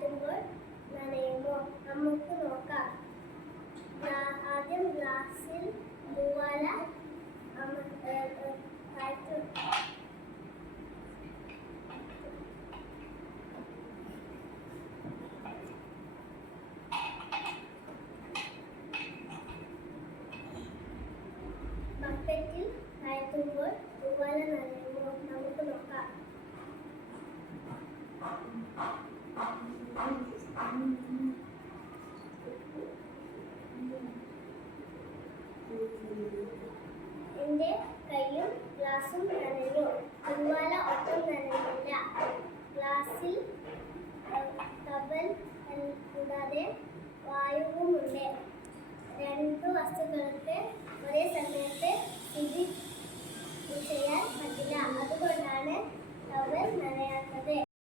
താഴ്ത്തുമ്പോൾ നനയുമോ? നമുക്ക് നോക്കാം. ആദ്യം ഗ്ലാസ്സിൽ തൂവാല താഴ്ത്തും. ബക്കറ്റിൽ താഴ്ത്തുമ്പോൾ തൂവാല നനയുമോ? നമുക്ക് നോക്കാം. എന്റെ കൈയും ഗ്ലാസും നനഞ്ഞു. തൂവാല ഒട്ടും നനഞ്ഞില്ല. ഗ്ലാസ്സിൽ കവൽ കൂടാതെ വായുവുമുണ്ട്. രണ്ടു വസ്തുക്കൾക്ക് ഒരേ